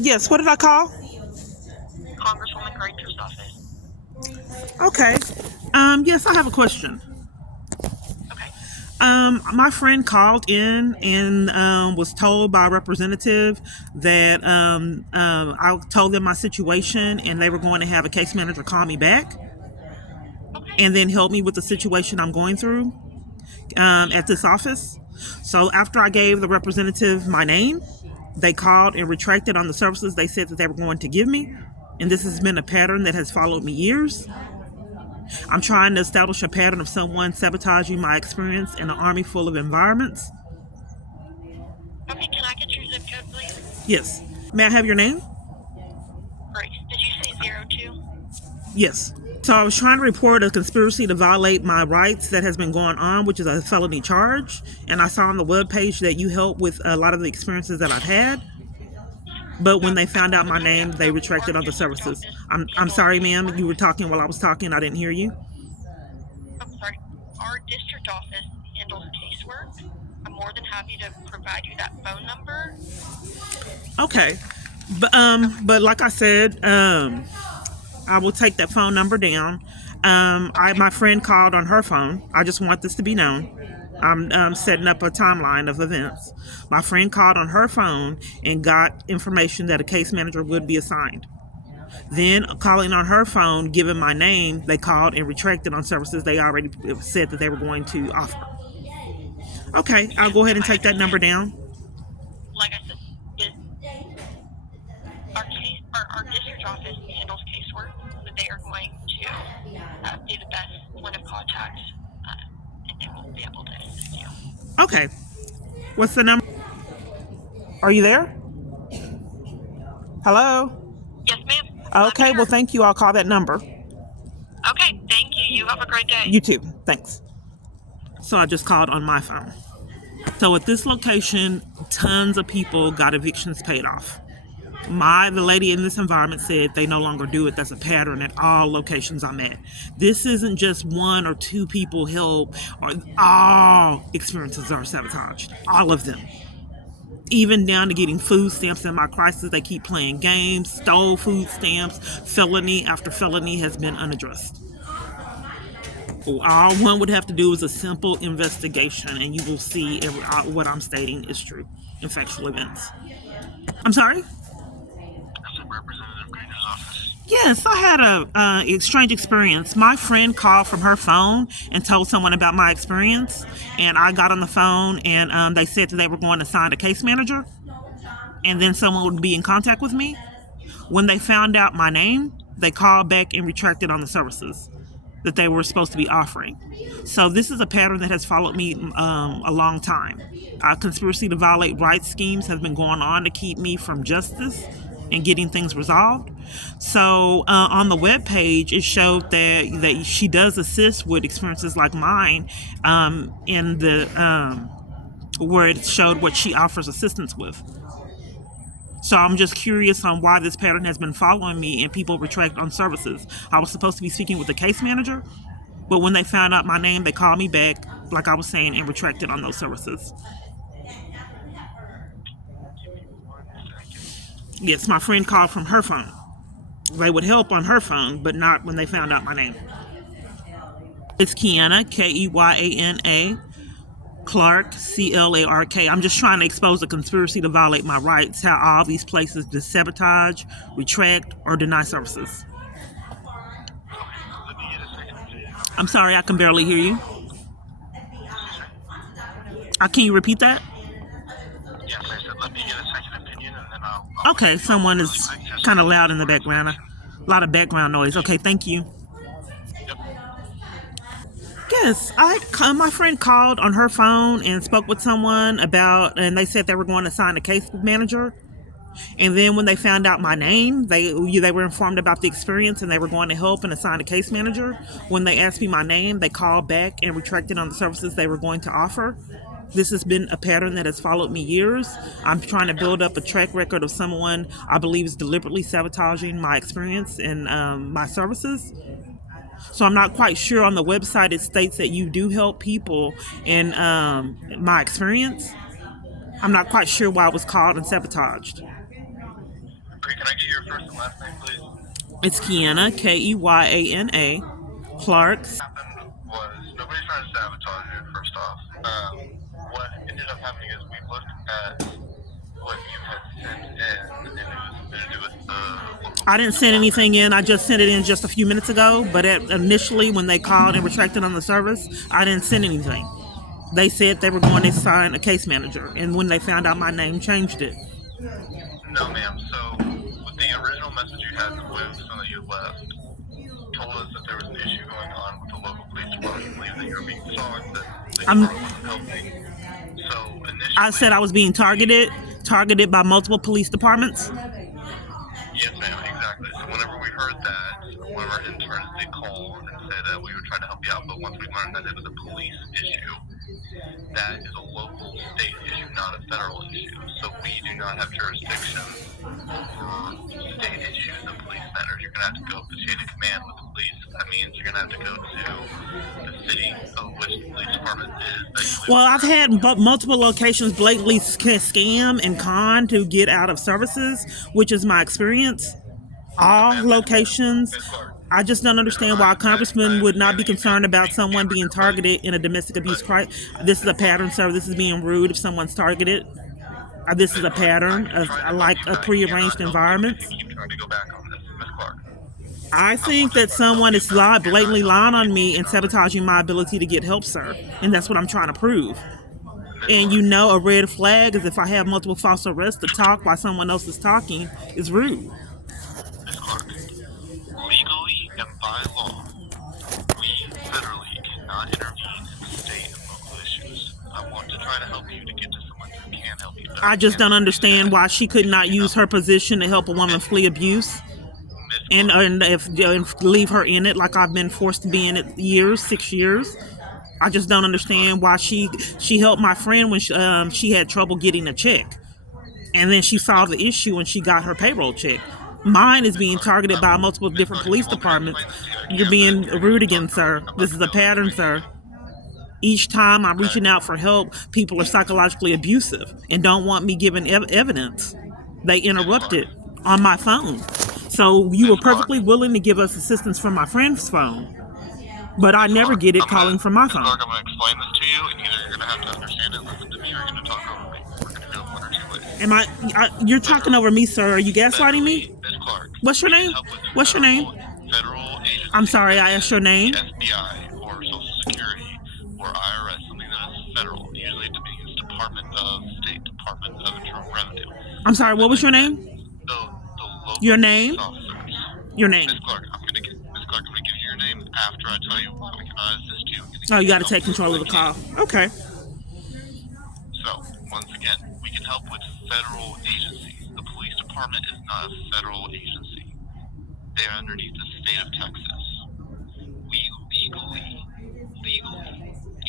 Yes, what did I call? Congresswoman Grangers Office. Okay. Yes, I have a question. Okay. My friend called in and was told by a representative that I told them my situation and they were going to have a case manager call me back Okay. and then help me with the situation I'm going through at this office. So after I gave the representative my name, they called and retracted on the services they said that they were going to give me. And this has been a pattern that has followed me years. I'm trying to establish a pattern of someone sabotaging my experience in an army full of environments. Okay, can I get your zip code, please? Yes. May I have your name? Grace. Did you say 02? Yes. So I was trying to report a conspiracy to violate my rights that has been going on, which is a felony charge. And I saw on the webpage that you help with a lot of the experiences that I've had. But when they found out my name, they retracted Our on the district services. office I'm handles sorry, ma'am. casework. You were talking while I was talking. I didn't hear you. I'm sorry. Our district office handles casework. I'm more than happy to provide you that phone number. Okay. But Okay. but like I said, I will take that phone number down. Okay. My friend called on her phone. I just want this to be known. I'm setting up a timeline of events. My friend called on her phone and got information that a case manager would be assigned. Then, calling on her phone, given my name, they called and retracted on services they already said that they were going to offer. Okay, I'll Yes, go ahead ma'am, and I take that number understand. down. Like I said, is our district office handles casework, so they are going to be the best point of contact, and they will be able to assist you. Okay, what's the number? Are you there? Hello? Yes, ma'am. I'm Okay, well, here. thank you. I'll call that number. Okay, thank you. You have a great day. You too. Thanks. So I just called on my phone. So at this location, tons of people got evictions paid off. The lady in this environment said they no longer do it. That's a pattern at all locations I'm at. This isn't just one or two people help, or all experiences are sabotaged. All of them. Even down to getting food stamps in my crisis, they keep playing games, stole food stamps, felony after felony has been unaddressed. All one would have to do is a simple investigation, and you will see what I'm stating is true in factual events. I'm sorry? That's a representative Grangers Office. Yes, I had a strange experience. My friend called from her phone and told someone about my experience, and I got on the phone and they said that they were going to assign a case manager, and then someone would be in contact with me. When they found out my name, they called back and retracted on the services that they were supposed to be offering. So this is a pattern that has followed me a long time. Conspiracy to violate rights schemes have been going on to keep me from justice and getting things resolved. So on the web page, it showed that she does assist with experiences like mine in the where it showed what she offers assistance with. So I'm just curious on why this pattern has been following me and people retract on services. I was supposed to be speaking with the case manager, but when they found out my name, they called me back, like I was saying, and retracted on those services. Give me 1 second. Yes, my friend called from her phone. They would help on her phone, but not when they found out my name. It's Kiana, Keyyana, Clark, Clark. I'm just trying to expose a conspiracy to violate my rights, how all these places just sabotage, retract, or deny services. Okay, let me get a second opinion real I'm quick. sorry, I can barely hear you. What'd you say? Can you repeat that? Yes, I said let me get a second opinion, and then I'll let Okay, you know someone really is quick, just so kind of you can loud get in the more background. A information. lot of background noise. Yes. Okay, thank you. Yep. Yes, my friend called on her phone and spoke with someone about, and they said they were going to sign a case manager. And then when they found out my name, they were informed about the experience and they were going to help and assign a case manager. When they asked me my name, they called back and retracted on the services they were going to offer. This has been a pattern that has followed me years. I'm trying to build up a track record of someone I believe is deliberately sabotaging my experience and my services. So I'm not quite sure. On the website, it states that you do help people in my experience. I'm not quite sure why it was called and sabotaged. Okay, can I get your first and last name, please? It's Kiana, Keyana, Clark. What happened was nobody's trying to sabotage you, first off. What ended up happening is we looked at what you had sent in, and it was something to do with the local I didn't send department. anything in. I just sent it in just a few minutes ago. But initially, when they called and retracted on the service, I didn't send anything. They said they were going to assign a case manager, and when they found out my name, changed it. No, ma'am. So with the original message you had, the voicemail that you left told us that there was an issue going on with the local police department. You believe that you were being stalked, that the I'm. department wasn't helping. So initially, I said I was being targeted by multiple police departments. yes, ma'am, exactly. So whenever we heard that, one of our interns did call and say that we were trying to help you out, but once we learned that it was a police issue, that is a local state issue, not a federal issue. So we do not have jurisdiction over state issues of police matters. You're going to have to go up the chain of command with the police. That means you're going to have to go to the city of which the police department is. Well, I've had multiple locations blatantly scam and con to get out of services, which is my experience. All locations. I just don't understand why a congressman would not be concerned about someone being targeted in a domestic abuse crisis. This is a pattern, sir. This is being rude if someone's targeted. This is a pattern of like a prearranged environment. I think that someone is blatantly lying on me and sabotaging my ability to get help, sir. And that's what I'm trying to prove. And you know, a red flag is if I have multiple false arrests, to talk while someone else is talking is rude. Ms. Clark, legally and by law, we federally cannot intervene in state and local issues. I want to try to help you to get to someone who can help you. I just don't understand why she could not use her position to help a woman flee abuse and if leave her in it like I've been forced to be in it 6 years. I just don't understand why she helped my friend when she had trouble getting a check, and then she solved the issue when she got her payroll check. Mine is being targeted by multiple different police departments. You're being rude again, sir. This is a pattern, sir. Each time I'm reaching out for help, people are psychologically abusive and don't want me giving evidence. They interrupted on my phone. So you were perfectly willing to give us assistance from my friend's phone, but I never get it calling from my phone. I'm going to explain this to you, and either you're going to have to understand it, listen to me, or you're going to talk over me. We're going to do it one or two ways. You're talking over me, sir. Are you gaslighting me? Ms. Clark. What's your name? What's your name? Federal agency. I'm sorry, I asked your name. FBI or Social Security or IRS, something that is federal. Usually it means Department of State, Department of Internal Revenue. I'm sorry, what was your name? The local your name? officers. Your name. Ms. Clark, I'm going to give you your name after I tell you how we cannot assist you. Oh, you got to take control of the call. Okay. So, once again, we can help with federal agencies. The police department is not a federal agency. They are underneath the state of Texas. We legally,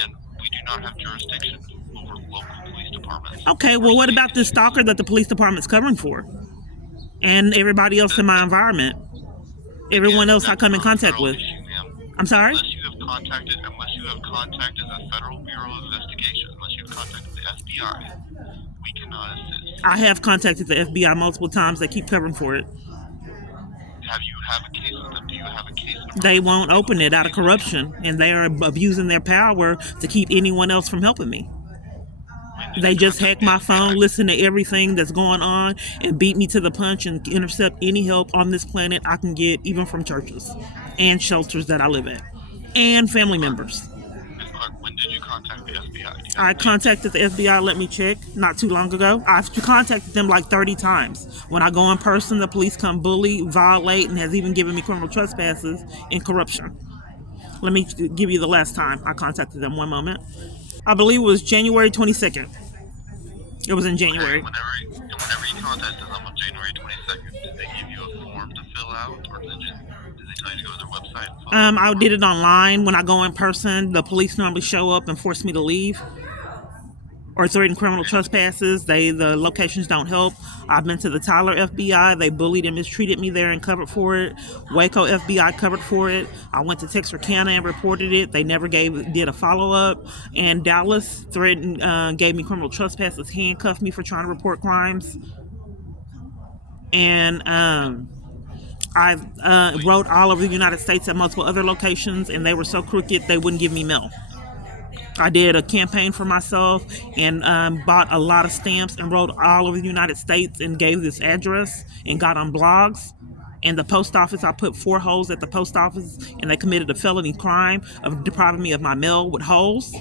and we do not have jurisdiction over local police departments. Okay, well, what about this stalker that the police department's covering for? And everybody else in my environment? Everyone else I come in contact with? I'm sorry? Unless you have contacted the Federal Bureau of Investigation, unless you have contacted the FBI, we cannot assist. I have contacted the FBI multiple times. They keep covering for it. Have you have a case with them? Do you have a case? They won't open it out of corruption, and they are abusing their power to keep anyone else from helping me. They just hack my phone, listen to everything that's going on, and beat me to the punch and intercept any help on this planet I can get, even from churches and shelters that I live at, and family members. Ms. Clark, when did you contact the FBI? I contacted the FBI, let me check, not too long ago. I've contacted them like 30 times. When I go in person, the police come bully, violate, and has even given me criminal trespasses and corruption. Let me give you the last time I contacted them. One moment. I believe it was January 22nd. It was in January. Okay, whenever you contacted them on January 22nd, did they give you a form to fill out, or did they tell you to go to their website? I did it online. When I go in person, the police normally show up and force me to leave or threaten criminal trespasses. The locations don't help. I've been to the Tyler FBI. They bullied and mistreated me there and covered for it. Waco FBI covered for it. I went to Texarkana and reported it. They never did a follow-up. And Dallas threatened, gave me criminal trespasses, handcuffed me for trying to report crimes. and I wrote all over the United States at multiple other locations, and they were so crooked they wouldn't give me mail. I did a campaign for myself and bought a lot of stamps and wrote all over the United States and gave this address and got on blogs. And the post office, I put 4 holes at the post office, and they committed a felony crime of depriving me of my mail with holes.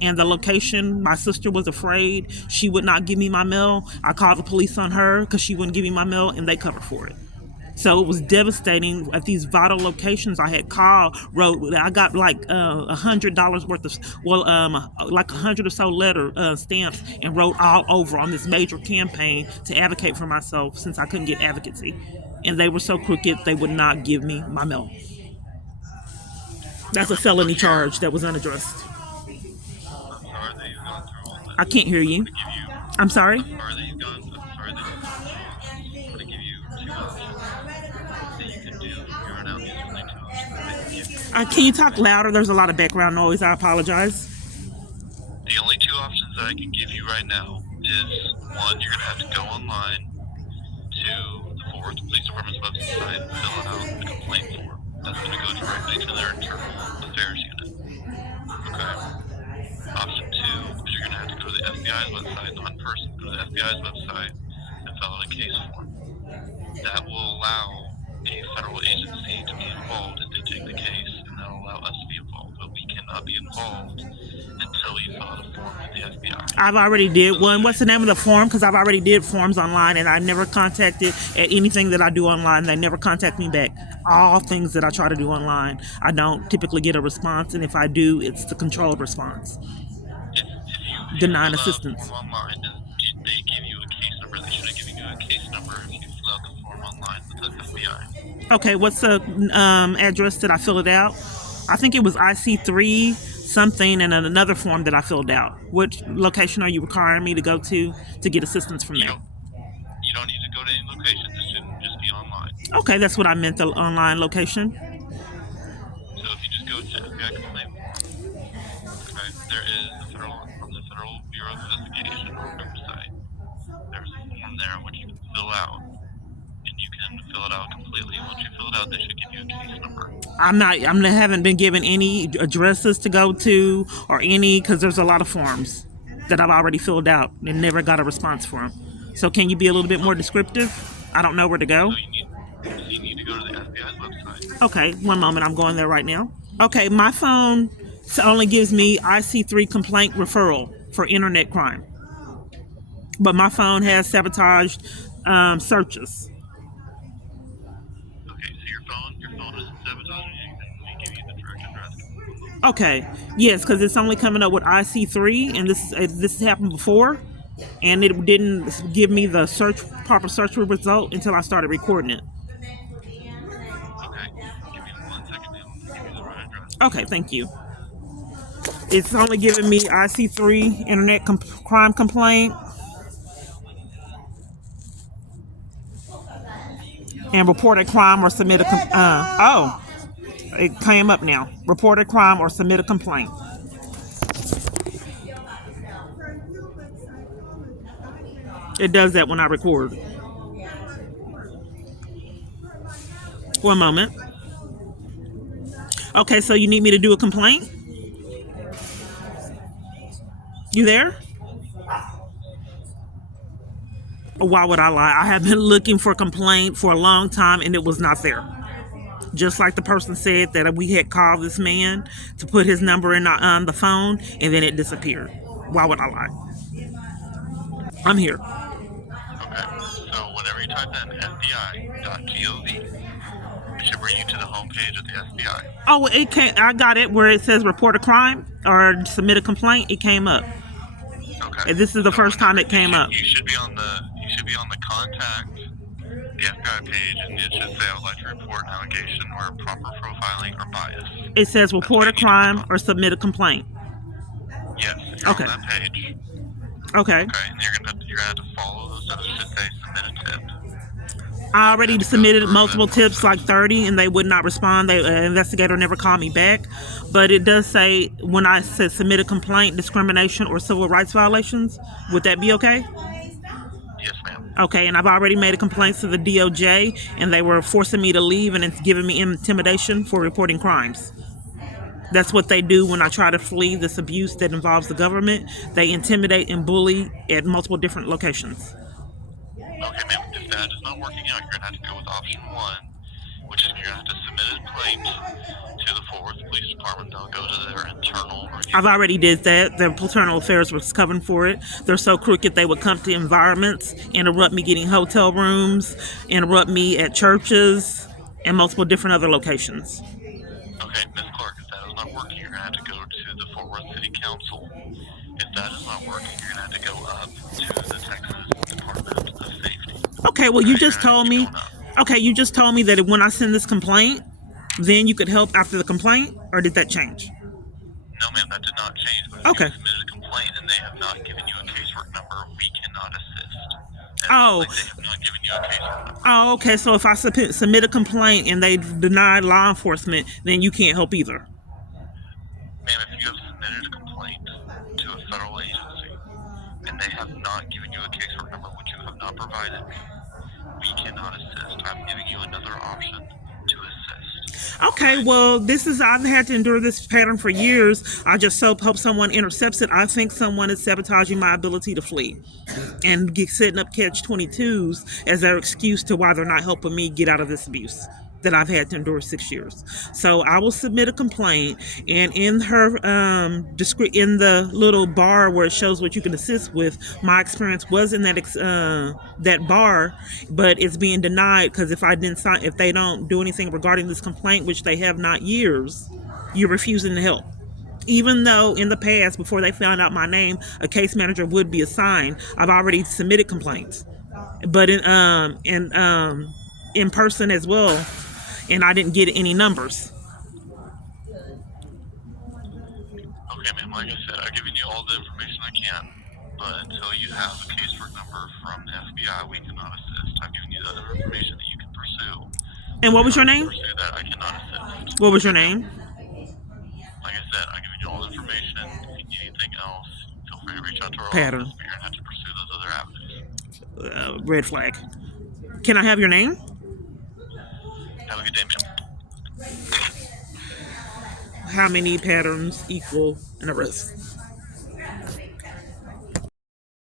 And the location, my sister was afraid she would not give me my mail. I called the police on her because she wouldn't give me my mail, and they covered for it. So it was devastating. At these vital locations I had called, wrote, I got like $100 worth of, like 100 or so letter stamps, and wrote all over on this major campaign to advocate for myself since I couldn't get advocacy. And they were so crooked, they would not give me my mail. That's a felony charge that was unaddressed. I'm sorry that you've gone through all this. I can't hear you. I'm gonna give you. I'm sorry? I'm sorry that you've gone through all this. I'm gonna give you 2 options that you can do from here on out. These are only 2 options that I can give you. Can you talk louder? There's a lot of background noise. I apologize. The only 2 options that I can give you right now is, 1, you're gonna have to go online to the Police Department's website and fill out the complaint form. That's gonna go directly to their internal affairs unit. Okay. Option 2 is you're gonna have to go to the FBI's website, not in person, go to the FBI's website and fill out a case form. That will allow a federal agency to be involved if they take the case, and that'll allow us to be involved. But we cannot be involved until you fill out a form with the FBI. I've already did one. What's the name of the form? Because I've already did forms online, and I never contacted at anything that I do online. They never contact me back. All things that I try to do online, I don't typically get a response, and if I do, it's the controlled response. If you Denying fill out assistance. a form online, and they give you a case number, they should have given you a case number if you fill out the form online with the FBI. Okay, what's the address that I fill it out? I think it was IC3 something, and then another form that I filled out. Which location are you requiring me to go to get assistance from there? You don't need to go to any location. This should just be online. Okay, that's what I meant, the online location. So if you just go to FBI complaint form, okay, there is on the Federal Bureau of Investigation website, there's a form there which you can fill out, and you can fill it out completely. Once you fill it out, they should give you a case number. I haven't been given any addresses to go to or any, because there's a lot of forms that I've already filled out and never got a response from. So can you be a little bit more descriptive? I don't know where to go. So you need to go to the FBI's website. Okay, one moment. I'm going there right now. Okay, my phone only gives me IC3 complaint referral for internet crime. But my phone has sabotaged searches. Okay, so your phone isn't sabotaging anything. Let me give you the correct address. Okay, yes, because it's only coming up with IC3, and this has happened before, and it didn't give me the proper search result until I started recording it. Okay, give me 1 second now. I'm gonna give you the right address. Okay, thank you. It's only giving me IC3 internet crime complaint and report a crime or submit a it came up now. Report a crime or submit a complaint. It does that when I record. One moment. Okay, so you need me to do a complaint? You there? Why would I lie? I have been looking for a complaint for a long time, and it was not there. Just like the person said that we had called this man to put his number in on the phone, and then it disappeared. Why would I lie? I'm here. Okay, so whenever you type in FBI.gov, it should bring you to the homepage of the FBI. Oh, it came. I got it where it says report a crime or submit a complaint. It came up. Okay. And this is the first time it came up. You should be on the contact the FBI page, and it should say, I would like to report an allegation or improper profiling or bias. It says report a crime or submit a complaint. Yes, if you're Okay. on that page. Okay. Okay, and you're gonna have to follow those steps. It should say submit a tip. I already submitted multiple tips, like 30, and they would not respond. The investigator never called me back. But it does say, when I said submit a complaint, discrimination or civil rights violations, would that be okay? Yes, ma'am. Okay, and I've already made a complaint to the DOJ, and they were forcing me to leave, and it's giving me intimidation for reporting crimes. That's what they do when I try to flee this abuse that involves the government. They intimidate and bully at multiple different locations. Okay, ma'am. If that is not working out, you're gonna have to go with option one, which is you're gonna have to submit a complaint to the Fort Worth Police Department. They'll go to their internal review. I've already did that. The Paternal Affairs was covering for it. They're so crooked they would come to environments, interrupt me getting hotel rooms, interrupt me at churches, and multiple different other locations. Okay, Ms. Clark, if that is not working, you're gonna have to go to the Fort Worth City Council. If that is not working, you're gonna have to go up to the Texas Department of Safety. Okay, well, you just told me. Okay, you just told me that when I send this complaint, then you could help after the complaint, or did that change? No, ma'am, that did not change. But if Okay. you submitted a complaint and they have not given you a casework number, we cannot assist. And Oh. like, they have not given you a casework number. Oh, okay. So if I submit a complaint and they deny law enforcement, then you can't help either. Ma'am, if you have submitted a complaint to a federal agency and they have not given you a casework number, which you have not provided me, we cannot assist. I'm giving you another option to assist. Okay, well, I've had to endure this pattern for years. I just hope someone intercepts it. I think someone is sabotaging my ability to flee and setting up catch-22s as their excuse to why they're not helping me get out of this abuse that I've had to endure 6 years. So I will submit a complaint, and in her in the little bar where it shows what you can assist with, my experience was in that bar, but it's being denied because if they don't do anything regarding this complaint, which they have not years, you're refusing to help. Even though in the past, before they found out my name, a case manager would be assigned, I've already submitted complaints, but in person as well, and I didn't get any numbers. Okay, ma'am, like I said, I've given you all the information I can, but until you have a casework number from the FBI, we cannot assist. I've given you the other information that you can pursue. And what was your name? Pursue that, I cannot assist. What was your name? Like I said, I've given you all the information. If you need anything else, feel free to reach out to our Pattern. office, but you're going to have to pursue those other avenues. Red flag. Can I have your name? Have a good day, ma'am. How many patterns equal an arrest?